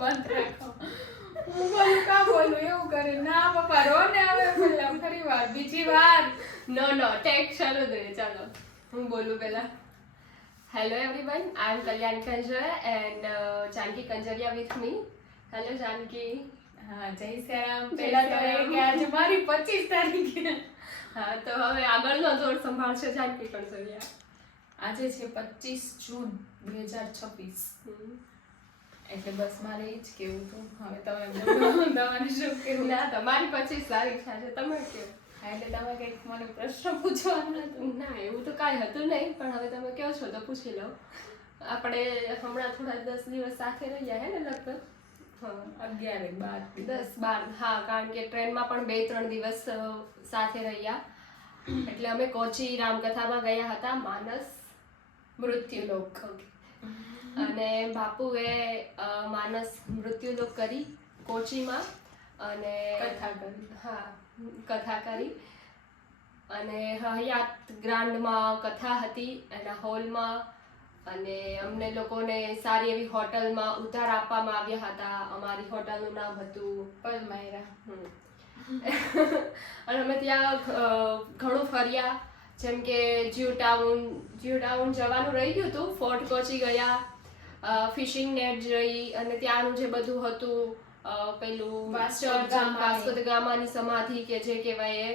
બંધ રાખો. હું બોલું કા બોલું એવું કરે. ના પપ્પા રો ને હવે પેલા ફરી વાર બીજી વાર. નો ટેક ચાલુ જ રહે. ચાલો હું બોલું પહેલા. Hello everyone, I am Kalyan Kanjar and Janki Kanjariya with me. Hello Janki. હા જય શ્યામ. પહેલા તો એ કે આજે મારી 25 તારીખે. હા તો હવે આગળનો દોર સંભાળશે જાનકી કંજરિયા. આજે છે 25 જૂન 2026. એટલે બસ મારે એ જ કેવું હતું. હવે તમે બોલો તમારે શું કેવું. ના તમારી 25 તારીખ છે આજે, તમે કહો. હા એટલે તમે કંઈક મને પ્રશ્ન પૂછવાનો હતો. ના એવું તો કાંઈ હતું નહીં, પણ હવે તમે કહો છો તો પૂછી લો. આપણે હમણાં થોડા 10 દિવસ સાથે રહ્યા હે ને લગભગ. હા 11-12 હા, કારણ કે ટ્રેનમાં પણ 2-3 દિવસ સાથે રહ્યા. એટલે અમે કોચી રામકથામાં ગયા હતા, માનસ મૃત્યુલોક. અને બાપુએ માનસ મૃત્યુલોક કરી કોચીમાં અને કથા કરી. અને હયાત ગ્રાન્ડમાં કથા હતી એના હોલમાં. અને અમને લોકોને સારી એવી હોટલમાં ઉતાર આપવામાં આવ્યા હતા. અમારી હોટલનું નામ હતું પલમાયરા. અને અમે ત્યાં ઘણું ફર્યા, જેમ કે જ્યુ ટાઉન જવાનું રહી ગયું હતું. ફોર્ટ કોચી ગયા, ફિશિંગ નેટ જોઈ અને ત્યાંનું જે બધું હતું પેલું વાસ્કો દ ગામાની સમાધિ કે જે કહેવાય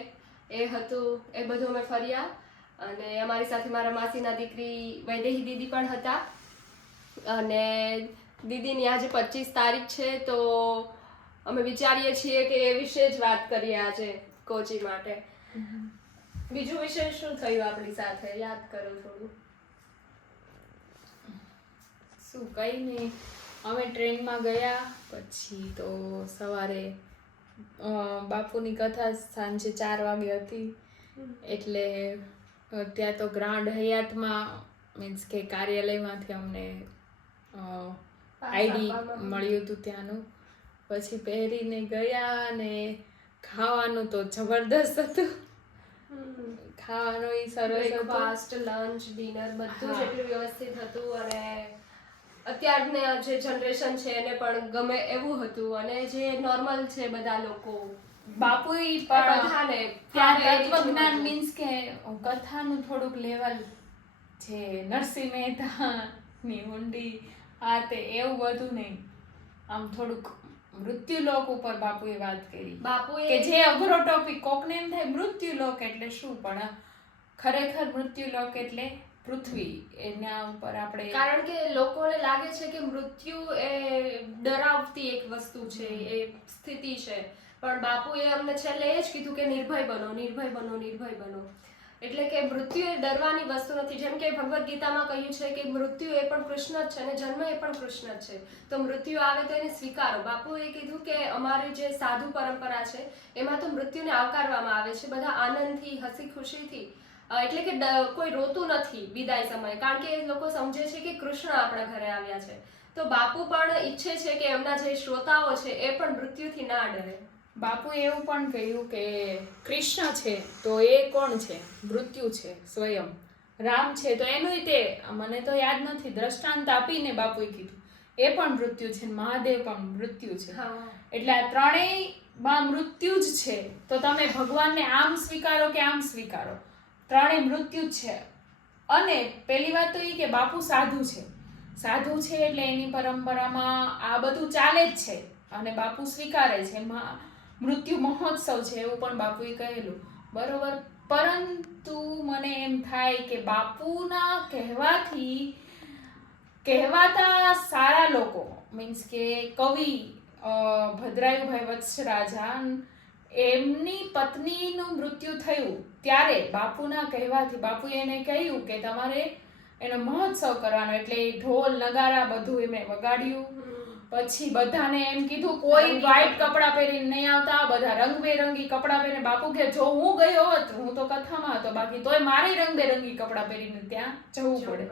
એ હતું, એ બધું અમે ફર્યા. અને અમારી સાથે મારા માસીના દીકરી વૈદેહી દીદી પણ હતા. અને દીદીની આજે 25 તારીખ છે તો અમે વિચારીએ છીએ કે એ વિશે જ વાત કરીએ આજે કોચી માટે. બીજું વિશે શું થયું આપણી સાથે, યાદ કરો થોડું. શું કઈ નહીં, અમે ટ્રેનમાં ગયા. પછી તો સવારે બાપુની કથા સાંજે 4 વાગે હતી. એટલે ત્યાં તો ગ્રાન્ડ હયાતમાં મીન્સ કે કાર્યાલયમાંથી અમને આઈડી મળ્યું હતું ત્યાંનું. પછી પહેરીને ગયા અને ખાવાનું તો જબરદસ્ત હતું. ખાવાનું ઈ સરસ હતું. બ્રેકફાસ્ટ, લંચ, ડિનર બધું જ એટલું વ્યવસ્થિત હતું. અને અત્યારની જે જનરેશન છે એને પણ ગમે એવું હતું. અને જે નોર્મલ છે બધા લોકો, બાપુ બધાને ત્યાં તત્વજ્ઞાન મીન્સ કે કથાનું થોડુંક લેવલ છે. નરસિંહ મહેતાની ઊંડી આ તે એવું બધું નહીં. આમ થોડુંક મૃત્યુલોક ઉપર બાપુએ વાત કરી. કે જે અઘરો ટોપિક, કોકને એમ થાય મૃત્યુલોક એટલે શું, પણ ખરેખર મૃત્યુલોક એટલે પૃથ્વી. એના ઉપર આપણે, કારણ કે લોકોને લાગે છે કે મૃત્યુ એ ડરાવતી એક વસ્તુ છે, એ સ્થિતિ છે. પણ બાપુએ અમને છેલ્લે એ જ કીધું કે નિર્ભય બનો, નિર્ભય બનો, નિર્ભય બનો. એટલે કે મૃત્યુ એ ડરવાની વસ્તુ નથી. જેમ કે ભગવદ્ ગીતામાં કહ્યું છે કે મૃત્યુ એ પણ કૃષ્ણ જ છે અને જન્મ એ પણ કૃષ્ણ જ છે. તો મૃત્યુ આવે તો એને સ્વીકારો. બાપુએ કીધું કે અમારી જે સાધુ પરંપરા છે એમાં તો મૃત્યુને આવકારવામાં આવે છે બધા આનંદથી, હસી ખુશીથી. એટલે કે કોઈ રોતું નથી વિદાય સમયે, કારણ કે એ લોકો સમજે છે કે કૃષ્ણ આપણા ઘરે આવ્યા છે. તો બાપુ પણ ઈચ્છે છે કે એમના જે શ્રોતાઓ છે એ પણ મૃત્યુથી ના ડરે. બાપુએ એવું પણ કહ્યું કે કૃષ્ણ છે તો એ કોણ છે? મૃત્યુ છે સ્વયં. રામ છે તો એનું તે મને તો યાદ નથી, દ્રષ્ટાંત આપીને બાપુએ કીધું એ પણ મૃત્યુ છે. મહાદેવ પણ મૃત્યુ છે. એટલે આ ત્રણેયમાં મૃત્યુ જ છે. તો તમે ભગવાનને આમ સ્વીકારો કે આમ સ્વીકારો, ત્રણેય મૃત્યુ જ છે. અને પેલી વાત તો એ કે બાપુ સાધુ છે. સાધુ છે એટલે એની પરંપરામાં આ બધું ચાલે જ છે અને બાપુ સ્વીકારે છે. મૃત્યુ મહોત્સવ છે એવું પણ બાપુએ કહેલું, બરોબર. પરંતુ મને એમ થાય કે બાપુના કહેવાતા સારા લોકો મીન્સ કે કવિ ભદ્રાયુભાઈ વત્સરાજા, એમની પત્નીનું મૃત્યુ થયું ત્યારે બાપુના કહેવાથી બાપુએ એને કહ્યું કે તમારે એનો મહોત્સવ કરવાનો. એટલે ઢોલ નગારા બધું એમને વગાડ્યું. પછી બધાને એમ કીધું કોઈ વ્હાઈટ કપડાં પહેરીને નહીં આવતા, બધા રંગબેરંગી કપડાં પહેરીને. બાપુ કે જો હું ગયો હોત, હું તો કથામાં હતો, બાકી તોય મારે રંગબેરંગી કપડાં પહેરીને ત્યાં જવું પડે.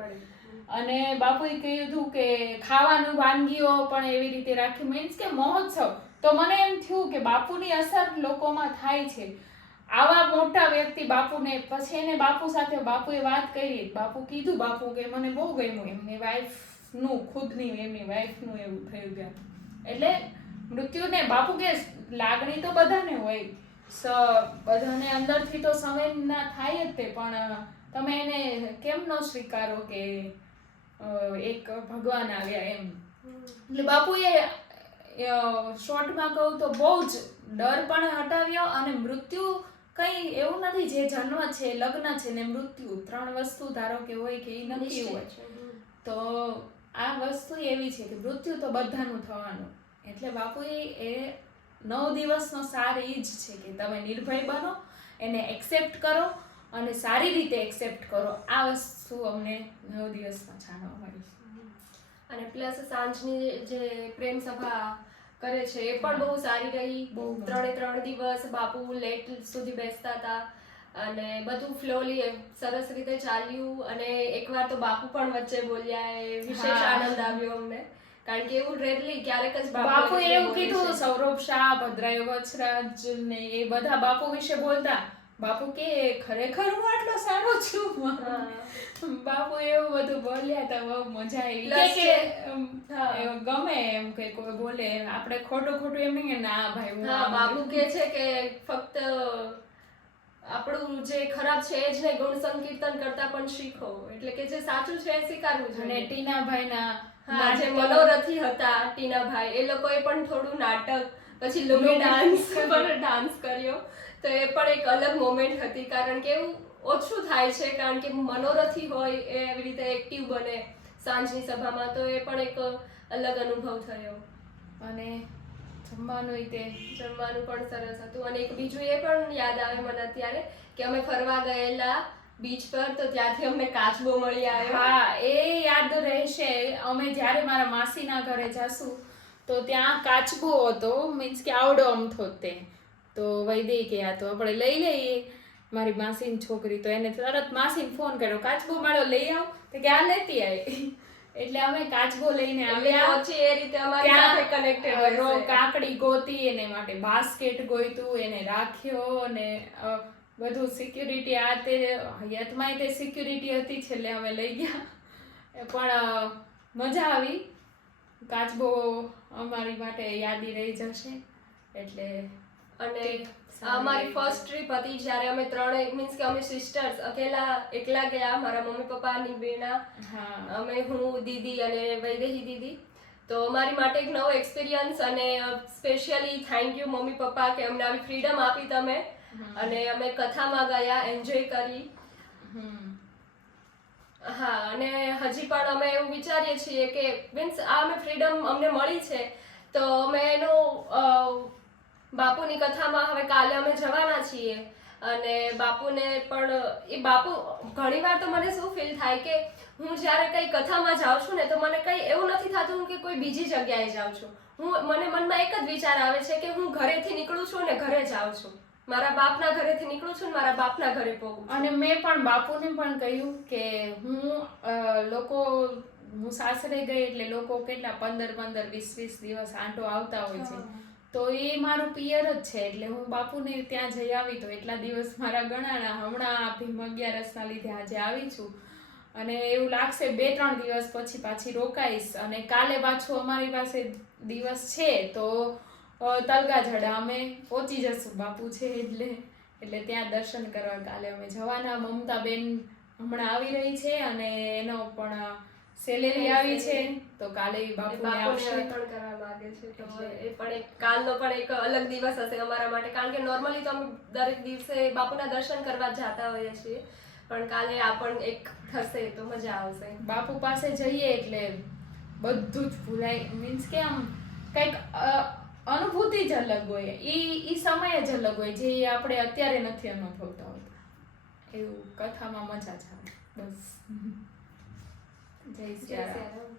અને બાપુએ કીધું કે ખાવાનું વાનગીઓ પણ એવી રીતે રાખી, મીન્સ કે મહોત્સવ. તો મને એમ થયું કે બાપુની અસર લોકોમાં થાય છે. આવા મોટા વ્યક્તિ બાપુને, પછી એને બાપુ સાથે બાપુએ વાત કરી. બાપુ કીધું, બાપુ કે મને બહુ ગમ્યું એમની વાઈફનું, ખુદની એમની વાઈફનું એવું થયું કે એટલે મૃત્યુને બાપુ કે લાગણી તો બધાને હોય, બધાને અંદરથી તો સંવેદના થાય જ તે, પણ તમે એને કેમ ન સ્વીકારો કે એક ભગવાન આવ્યા એમ. એટલે બાપુએ શોર્ટમાં કહું તો બહુ જ ડર પણ હટાવ્યો, અને મૃત્યુ કઈ એવું નથી જે જન્મ છે, લગ્ન છે ને મૃત્યુ, 3 વસ્તુ ધારો કે હોય કે એ નક્કી હોય, તો આ વસ્તુ એવી છે કે મૃત્યુ તો બધાનું થવાનું. એટલે બાપુએ એ 9 દિવસનો સાર એ જ છે કે તમે નિર્ભય બનો, એને એક્સેપ્ટ કરો અને સારી રીતે એક્સેપ્ટ કરો. આ વસ્તુ અમને 9 દિવસમાં જાણવા મળી. અને પ્લસ સાંજની જે પ્રેમ સભા કરે છે એ પણ બહુ સારી રહી. બહુ 3 દિવસ બાપુ લેટ સુધી બેસતા હતા અને બધું ફ્લોલી સરસ રીતે ચાલ્યું. અને એકવાર તો બાપુ પણ વચ્ચે બોલ્યા, એ વિશેષ આનંદ આવ્યો અમને, કારણ કે એવું રેરલી ક્યારેક જ બાપુ એવું કીધું, સૌરભ શાહ, ભદ્રાયુ વચ્છરાજ ને એ બધા બાપુ વિશે બોલતા, બાપુ કે ખરેખર હું આટલો સારો છું. બાપુ એવું બધું બોલ્યા હતા, બહુ મજા આવી કે ગમે એમ કે કોઈ બોલે, આપણે ખોટું એમ નહીં કે ના ભાઈ હું બાપુ કે છે કે ફક્ત આપણું જે ખરાબ છે એ જ નહીં, ગુણ સંકીર્તન કરતા પણ શીખો, એટલે કે જે સાચું છે એ સ્વીકારવું જોઈએ. અને ટીનાભાઈના જે મનોરથી હતા ટીનાભાઈ, એ લોકોએ પણ થોડું નાટક, પછી લુંગી ડાન્સ પર ડાન્સ કર્યો, તો એ પણ એક અલગ મોમેન્ટ હતી, કારણ કે એવું ઓછું થાય છે, કારણ કે મનોરથી હોય એ એવી રીતે એક્ટિવ બને સાંજની સભામાં, તો એ પણ એક અલગ અનુભવ થયો. અને જમવાનું પણ સરસ હતું. અને એક બીજું એ પણ યાદ આવે મને અત્યારે કે અમે ફરવા ગયેલા બીચ પર, તો ત્યાંથી અમને કાચબો મળી આવ્યો. હા, એ યાદ રહેશે. અમે જ્યારે મારા માસીના ઘરે જાશું તો ત્યાં કાચબો હતો, મીન્સ કે આવડો અમથો તે, તો વૈદે કે આ તો આપણે લઈ લઈએ. મારી માસીની છોકરી તો એને તરત માસીને ફોન કર્યો, કાચબો માળો લઈ આવ, તો કે આ લેતી આવી. એટલે અમે કાચબો લઈને આવ્યા. એ રીતે અમારી સાથે કનેક્ટેડ હોય. કાકડી ગોતી, એને માટે બાસ્કેટ ગોઈતું, એને રાખ્યો, અને બધું સિક્યુરિટી આ તે યતમાંય તે સિક્યુરિટી હતી, છેલ્લે અમે લઈ ગયા. પણ મજા આવી. કાચબો અમારી માટે યાદી રહી જશે. એટલે અને અમારી ફર્સ્ટ ટ્રીપ હતી જ્યારે અમે 3 મીન્સ કે અમે સિસ્ટર્સ એકલા ગયા, મારા મમ્મી પપ્પાની બેના, અમે, હું, દીદી અને વૈદેહી દીદી. તો અમારી માટે એક નવો એક્સપિરિયન્સ, અને specially thank you mummy papa કે અમને આવી ફ્રીડમ આપી તમે, અને અમે કથામાં ગયા, એન્જોય કરી. અને હજી પણ અમે એવું વિચારીએ છીએ કે મીન્સ આ અમે ફ્રીડમ અમને મળી છે, તો અમે એનો બાપુની કથામાં હવે કાલે અમે જવાના છીએ. અને બાપુને પણ બાપુ ઘણીવાર તો મને શું ફીલ થાય કે હું જ્યારે કઈ કથામાં જાઉં છું ને, તો મને કઈ એવું નથી થતું કે કોઈ બીજી જગ્યાએ જાઉં છું. મને મનમાં એક જ વિચાર આવે છે કે હું ઘરેથી નીકળું છું અને ઘરે જાઉં છું, મારા બાપના ઘરેથી નીકળું છું ને મારા બાપના ઘરે પહોંચું. અને મેં પણ બાપુને પણ કહ્યું કે હું સાસરે ગઈ એટલે લોકો કેટલા 15-20 દિવસ આંટો આવતા હોય છે, તો એ મારું પિયર જ છે. એટલે હું બાપુને ત્યાં જઈ આવી તો એટલા દિવસ મારા ગણાના. હમણાં ભીમ 11ના લીધે આજે આવી છું, અને એવું લાગશે 2-3 દિવસ પછી પાછી રોકાઈશ. અને કાલે પાછું અમારી પાસે દિવસ છે, તો તલગાજડા અમે પહોંચી જશું. બાપુ છે એટલે ત્યાં દર્શન કરવા કાલે અમે જવાના. મમતાબેન હમણાં આવી રહી છે, અને એનો પણ સેલેરી આવી છે, તો કાલે બાપુને અર્પણ કરવા માંગે છે. તો એ પણ કાલનો પણ એક અલગ દિવસ હશે અમારા માટે, કારણ કે નોર્મલી તો અમે દરેક દિવસે બાપુના દર્શન કરવા જતા હોઈએ છીએ, પણ કાલે આ પણ એક થશે તો મજા આવશે. બાપુ પાસે જઈએ એટલે બધું જ ભૂલાય, મીન્સ કે આમ કંઈક અનુભૂતિ જ અલગ હોય, ઈ સમય જ અલગ હોય જે આપણે અત્યારે નથી અનુભવતા હોતા. એવું કથામાં મજા જ આવે. બસ. જય શ્રી રામ.